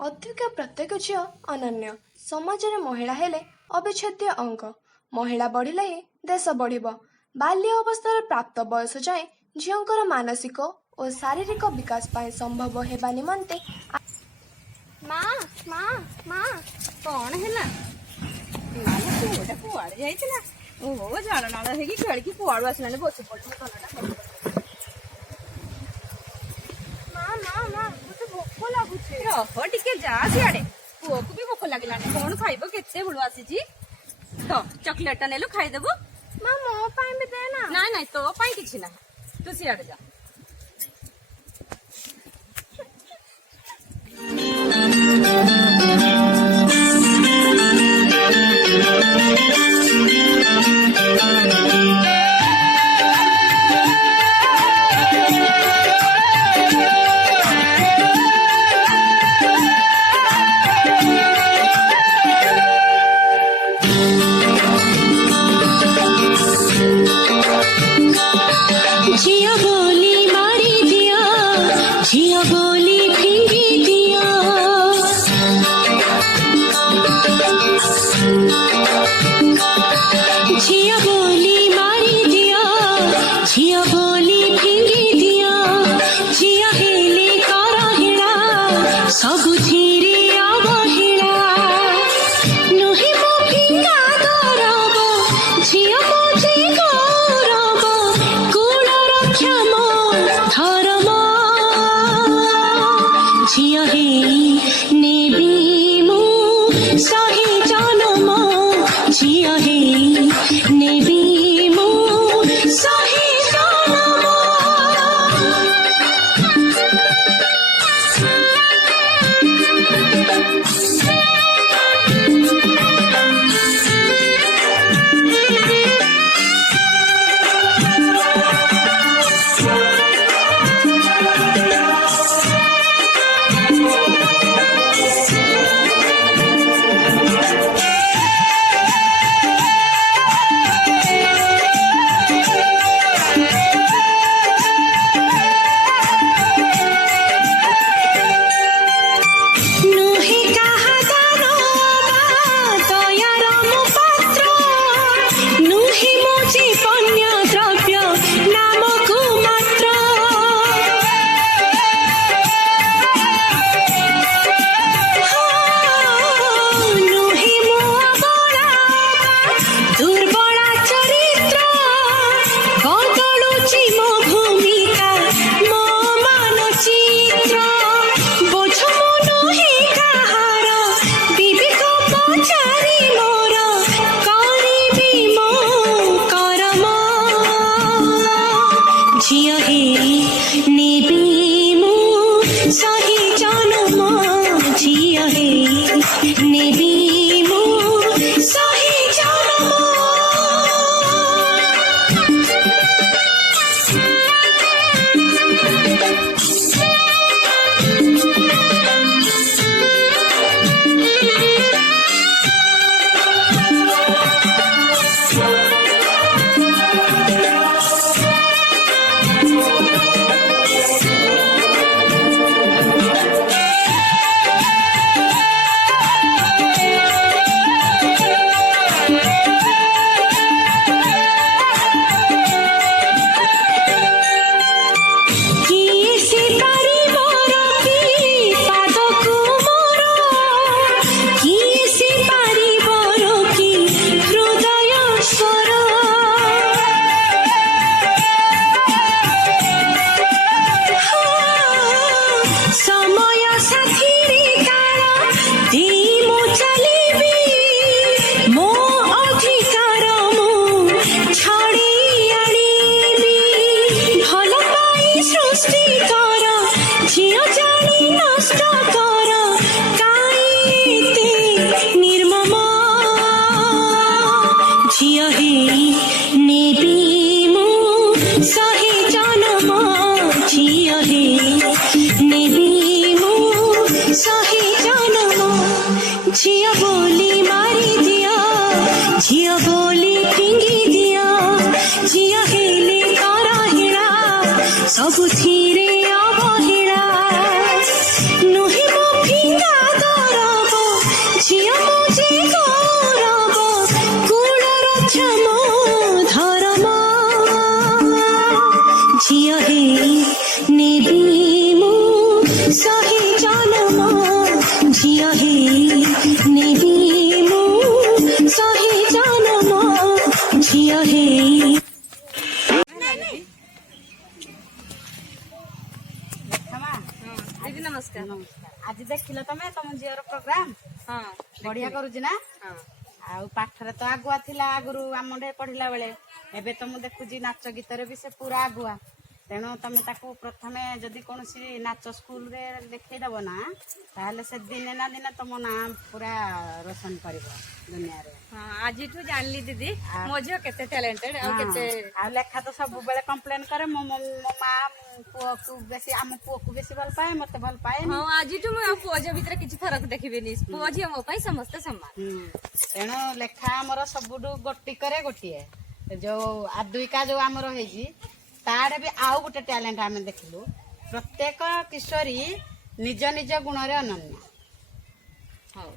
ଅଧ୍ୟକ୍ଷ ପ୍ରତ୍ୟେକ ଝିଅ ଅନନ୍ୟ। ସମାଜରେ ମହିଳା ହେଲେ ଅବିଚ୍ଛେଦ୍ୟ ଅଙ୍ଗ। ମହିଳା ବଢ଼ିଲେ ହିଁ ଦେଶ ବଢ଼ିବ। ବାଲ୍ୟ ଅବସ୍ଥାର ପ୍ରାପ୍ତ ବୟସ ଯାଏଁ ଝିଅଙ୍କର ମାନସିକ ଓ ଶାରୀରିକ ବିକାଶ ପାଇଁ ସମ୍ଭବ ହେବା ନିମନ୍ତେ ମା ମା ମା କଣ ହେଲା? ମାନେ ପୁଅଟା କୁଆଡେ ଯାଇଥିଲା? ଓହୋ ଝାଳ ନାଳ ହେଇକି ଖେଳିକି କୁଆଡୁ ଆସିଲାନି, ବସି ପଡିଛି କଲଟା। ମା ମା ମା ମତେ ଭୋକ ଲାଗୁଛି। ରହ ଟିକେ ଯା ସିଆଡେ। ପୁଅକୁ ବି ଭୋକ ଲାଗିଲାନି। କଣ ଖାଇବ? କେତେ ବେଳୁ ଆସିଛି। ତ ଚକୋଲେଟ ଟା ନେଲୁ ଖାଇଦେବୁ। ମା ମୋ ପାଇଁ ବି ଦେ ନା। ନାଇଁ ନାଇଁ ତୋ ପାଇଁ କିଛି ନାହିଁ, ତୁ ସିଆଡେ ଯା। झिया बोली मारी दिया, झिया बोली फिंगी दिया। झिया बोली मारी दिया, झिया बोली फिंगी दिया। झिया हेले करा हिड़ा, सबु झिरे अवहेला। नुहे मो फिंगा दरब, झिया मोझे गौरव। कुल रक्षा मो धर्म, झिया हेई नेबी मु सहे जनम। झिया हेई नेबी मु सहे जनम। ଦେଖିଲ ତମେ ତମ ଝିଅର ପ୍ରୋଗ୍ରାମ? ହଁ ବଢିଆ କରୁଛି ନା? ହଁ। ଆଉ ପାଠରେ ତ ଆଗୁଆ ଥିଲା ଆଗରୁ ଆମ ପଢିଲା ବେଳେ, ଏବେ ତ ମୁଁ ଦେଖୁଛି ନାଚ ଗୀତରେ ବି ସେ ପୁରା ଆଗୁଆ। ତେଣୁ ତମେ ତାକୁ ପ୍ରଥମେ ଯଦି କୌଣସି ନାଚ ସ୍କୁଲରେ ଦେଖେଇଦବ ନା, ତାହେଲେ ସେ ଦିନେ ନା ଦିନେ ତମ ନାଁ ପୁରା ରୋଶନ କରିବ ଦୁନିଆରେ। ହଁ ଆଜିଠୁ ଜାଣିଲି ଦିଦି ମୋ ଝିଅ କେତେ ଟ୍ୟାଲେଣ୍ଟେଡ ଆଉ କେତେ। ଆଉ ଲେଖା ତ ସବୁବେଳେ କମ୍ପ୍ଲେନ କରେ ମୋ ମା ପୁଅକୁ ବେଶୀ, ଆମ ପୁଅକୁ ବେଶୀ ଭଲ ପାଏ, ମତେ ଭଲ ପାଏ। ହଁ ଆଜିଠୁ ମୁଁ ଆଉ ପୁଅ ଝିଅ ଭିତରେ କିଛି ଫରକ ଦେଖିବିନି, ପୁଅ ଝିଅ ମୋ ପାଇଁ ସମସ୍ତେ ସମାନ। ତେଣୁ ଲେଖା ଆମର ସବୁଠୁ ଗୋଟିକରେ ଗୋଟିଏ, ଯୋଉ ଆଦୁଇକା ଯୋଉ ଆମର ହେଇଛି ତାର ବି ଆଉ ଗୋଟେ ଟ୍ୟାଲେଣ୍ଟ ଆମେ ଦେଖିଲୁ। ପ୍ରତ୍ୟେକ କିଶୋରୀ ନିଜ ନିଜ ଗୁଣରେ ଅନନ୍ୟ। ହଉ।